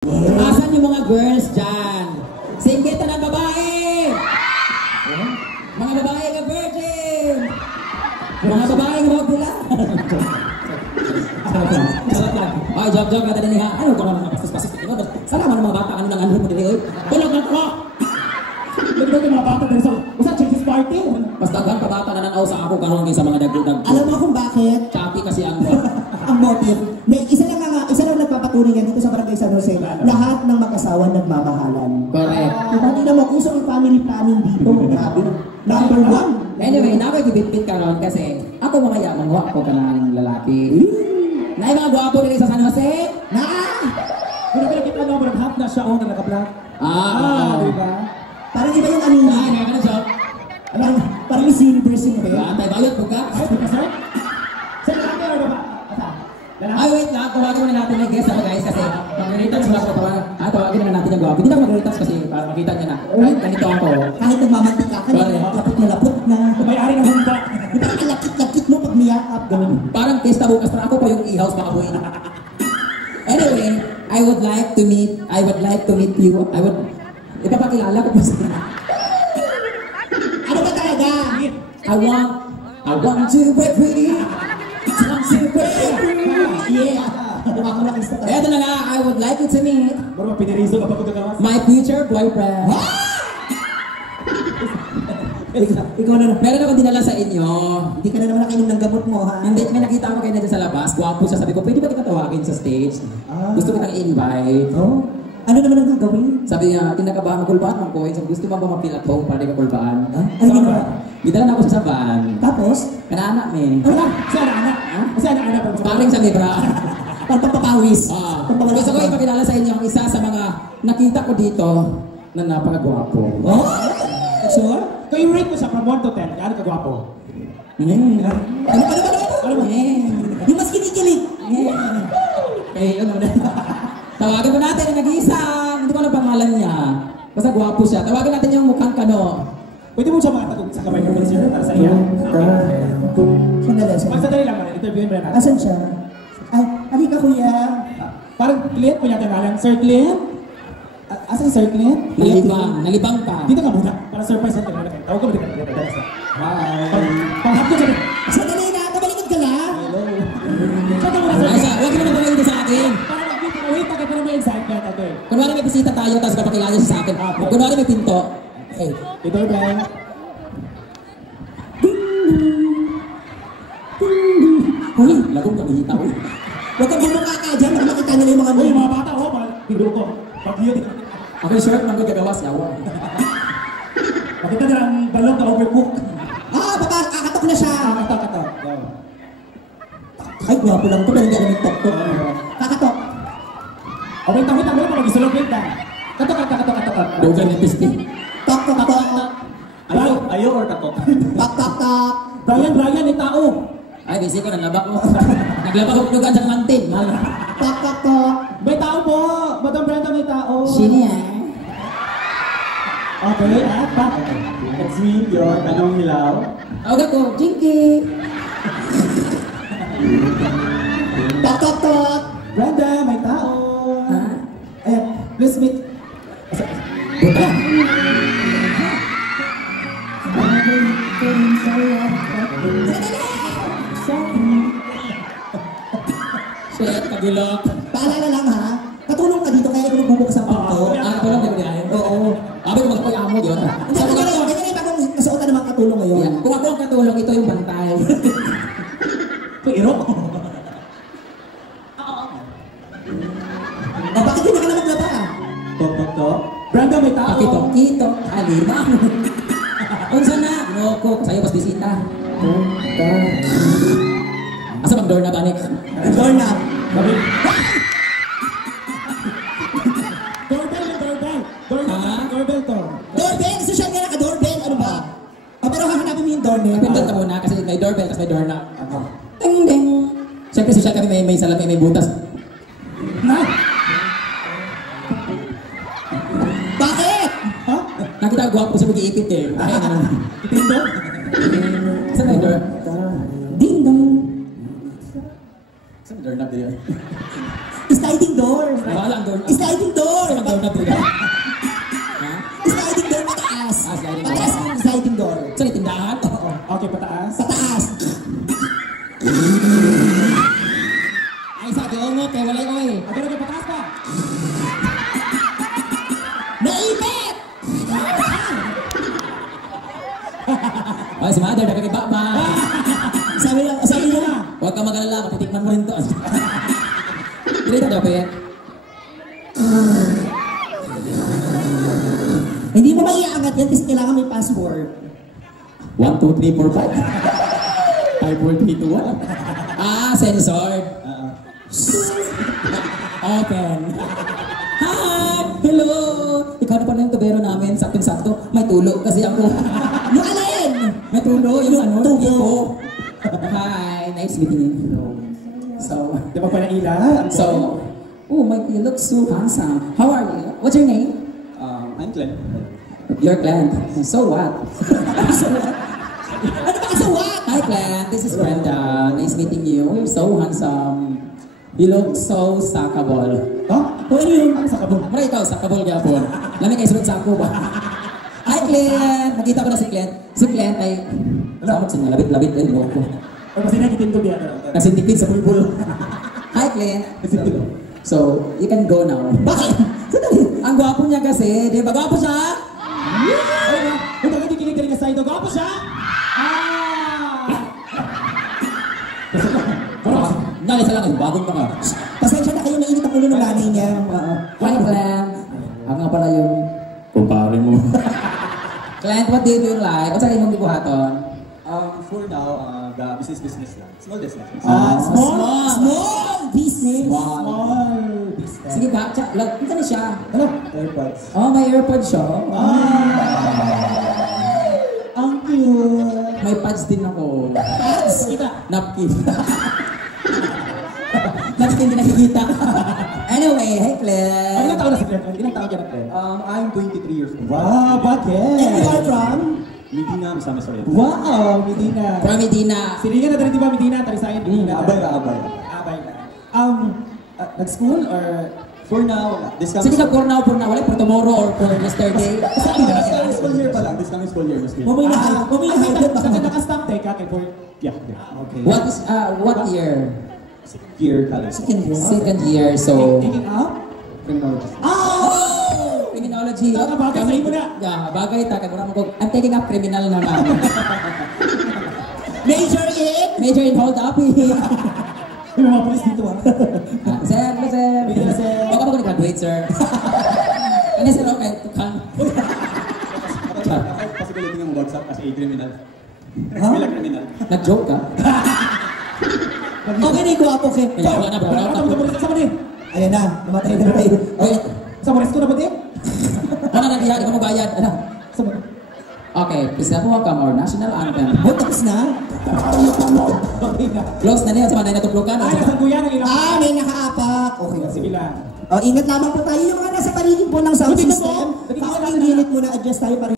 Asan yung mga girls dyan? Singgit na ng babae! Mga babae nga virgin! Mga babae nga mga pula! Salat lang. Ay, job ka din niya. Ano ko naman paspas-paspas? Salamat ng mga bata. Ano lang ano mo din eh. Tulog na ko! Nagdag yung mga bata din sa usa Chinese party. Basta gan kabata na nanaw sa ako karon kay sa mga dagdag. Alam mo kung bakit? Chati kasi ang Ang motive. May isa lang nagpapatunay yan dito sa Barangay San Jose. Lahat ng mag-asawa nagmamahalan. correct. Hindi na mag-uso ang family planning dito. Grabe. Number one. Anyway, nakakibit-bit ka ron kasi ako mga yaman, ako ka ng lalaki. Na yung mga gwapo nila sa San Jose? Na! Kung nakikita mo, half na siya o na naka-black. Diba? Parang iba yung anina. Nga ka na siya. Parang Miss Universe yung iba. Antay bayot po ka? Ay, di ba, sir? Sir, lalaki o ba? Ay, wait lang. Tawagin muna natin yung guest ako guys kasi mag-returns mo ako tawagan. Tawagin na natin yung gwapo. Hindi na ako mag-returns kasi para makita niya na. Kahit ganito ako. Kahit nagmamantik ka, lapot na lapot na. May-ari ng humba. Parang alakit-lakit mo pag niyakap. Ganun. Parang testa bukas para ako pa yung i-house makabuhin. Anyway, I would like to meet you. Ipapakilala ko po sila. Ano ba talaga? I want to be pretty. Yeah. Ako na kista ka. Eto na nga, I would like you to meet Baro, pinirizo ka pa kung gagawas. my future boyfriend. Ikaw na. Meron akong dinala sa inyo. Hindi ka na naman nakainom ng gamot mo, ha? Hindi, may nakita ko kayo na dyan sa labas. Gwapo siya. Sabi ko, pwede ba kita tawagin sa stage? Gusto kitang i-invite. Oh. Ano naman ang gagawin? Sabi niya, kinakabahan ko kulbaan ng coin. Sabi, gusto mo ba ma-feel at home para di ka kulbaan? Ano ginawa? Bidala na ako sa van. Tapos? Kanaanak me. Ano? Saan na anak? Saan na anak? Paring sa libra. Pagpapawis. Gusto ko ipakilala sa inyo ang isa sa mga nakita ko dito na napakagwapo. Oh? Sure? Kung i-rate mo siya from 1 to 10, gaano ka gwapo? Ano ba? Yung mas kinikilig. Eh, ano na. Tawagan mo natin ang nag-iisa. Hindi ko alam pangalan niya. Basta gwapo siya. Tawagan natin yung mukhang kano. Pwede mo siya makatagod sa kamay ng sir para sa iyo. Sandali, sir. Magsadali lang, interviewin mo na. Asan siya? Ay, halika kuya. Parang client mo yata nalang. Sir Clint? Asan si Sir Clint? Nalibang ka. Dito ka muna. Para surprise natin muna kayo. Tawag ko mo dito. Hi. Panghapon siya. Sandali na, kabalikod ka na. Hello. Saan ka muna, Sir Ay, Clint? siya, huwag mo naman dito sa akin. Para mag-meet ka. Wait, takit mo na may excitement. Okay. Kunwari may bisita tayo, tapos kapakilala siya sa akin. Kunwari may pinto. Okay. Ito yung plan. Uy, lagong kami hita. Uy. Huwag kang bumukha ka dyan, baka makita nila yung mga Uy, mga bata, oh, mga tindo ko. Pag-iyo. Ako yung shirt, nanggoy kagawas. Yawa. Makita na ang balong na overcook. baka kakatok na siya. Kata. Ay, gwapo lang ito, pero hindi ako nagtok-tok. Kakatok. O, wait, mag-isulog, wait na. Katok. Dogan ng pisti. Tok, tok, tok. Ayo or katok? Tok, tok, tok. Brian, ni tao. Ay, busy ko, naglabak mo. Naglabak ko dugan sa kantin. Tok, tok, tok. May tao po. Madam Brenda, may tao. Sino yan? Okay, at it's me, your Tanong Hilaw. Okay ko, Jinky. Tok, tok, tok. Brenda, may tao. Ha? Ayan, please meet. Buta. Shit, kagilok. Paalala lang ha, katulong ka dito kaya ikaw nagbubukas ang pinto. Katulong din niya. Oo. Abi ko magkapoy amo yun. Hindi, ganyan yung bagong kasuotan ng mga katulong ngayon. Yeah. Kung ako ang katulong, ito yung bantay. Ito, iro. Bakit hindi ka na maglaba? Tok. Brenda, may tao. Pakito, alima. Unsa na? Noko, sa'yo pas bisita. Asa bang door na banik? Doorknob. Doorbell to. Doorbell! Social ka na ka-doorbell! Ano ba? Pero hahanapin mo yung doorknob. Pindot ka muna kasi may doorbell tapos may door na. Ding ding. Siyempre social kami may salamin, may butas. Bakit? Ha? Nakita ko gwapo siya mag-iipit eh. Ay, naman. Ipinto? Saan may door? Ding dong. Saan may door? Doorknob din. Sliding door. Wala ang doorknob. Sliding door. Saan ang doorknob din? Ha? Sliding door pataas. Sliding door. Pataas yung sliding door. Saan yung tindahan? Oo. Okay, pataas. Pataas. Ay, sa doon mo, kaya walay oil. Okay, okay, pataas pa. Naipit! Ay, si Mother, nagkakiba ba? Sabi nila. Huwag ka mag-alala, kapitikman mo rin to. Dito daw, Pet. Hindi mo maiangat yan kasi kailangan may password. 1, 2, 3, 4, 5. 5, 4, 3, 2, 1. Ah, censored. Open. Hi! Hello! Ikaw na pala yung tubero namin. Saktong-sakto. May tulo kasi ako. Yung alin? May tulo. Yung ano? Tubo. Tubo. Hi! Nice meeting you. So, Di ba pa naila? oh my, you look so handsome. How are you? What's your name? I'm Glenn. Your Glenn. So what? Ano ba kasi what? Hi Glenn, this is Brenda. Nice meeting you. You're so handsome. You look so sackable. Huh? Ano yun? Ano sa kabog? Mara ikaw, sackable gapon. Lamig kayo sunod sa ako ba? Hi Glenn! Nakita ko na si Glenn. Si Glenn ay... Samot siya niya, labit-labit din mo ko. O kasi nakitin ko diyan. Nagsintipid sa bulbul. Hi Glenn. So, you can go now. Bakit? Ang gwapo niya kasi, di ba? Gwapo siya? Kung bakit kikinig sa ito, gwapo siya? Nalisa lang, bagong ka nga. Pasensya na kayo, mainit ang ulo ng nanay niya. Hi Glenn. Ako nga pala yung... Kumpare mo. Glenn, what do you do in life? Ano sa imong gibuhaton? For now, the business lang. Small business. Small business. Small business. Sige ba? Kita na siya. Ano? AirPods. Oh, may AirPod siya. Ang cute. May pads din ako. Pads? Kita. Napkin. Napkin din nakikita. Anyway, hey Glenn. Ilang taon na si Glenn? Ilang taon ka na, Glenn? I'm 23 years old. Wow, bakit? And you are from? Medina, Misamis Oriental. Wow, Medina. From Medina. Silingan na tayo, di ba, Medina? Tarisayan, Medina. Abay. Abay na. Nag-school or... For now, this Sige coming ka, for now, wala, for tomorrow or for yesterday. school year pa lang. This coming school year. Mamay na hybrid Saka ako. nakastamp tayo ka kay for... Yeah. Okay. What year? Year college. Second year, so... Taking up? Criminology. Oh! Criminology. Tama, bagay sa'yo mo na. Yeah, bagay ta. I'm taking up criminal naman. Major in hold up. May mga polis dito Sir. Sir. Baka ba ko graduate, sir? Ano sir, okay? Tukang. Possibility nga mabagsak kasi a criminal. Huh? Bilang criminal. Nag-joke ka? Okay na yung guwapo, Kim. Kaya wala na, bro. Sama din. Ayan na, namatay na tayo. Wait. Sama resto na ba din? Ano na diyan? Ikaw magbayad. Ano? Sama. Okay, please na welcome our national anthem. Tapos na? Okay na. Close na niya. Sa manay natuplukan. Ay, nasa kuya ng ilang. May nakaapak. Okay. Sige lang. Ingat lamang po tayo yung mga nasa paligid po ng sound Tingnan mo. system. Tingnan mo. Power unit muna, adjust tayo para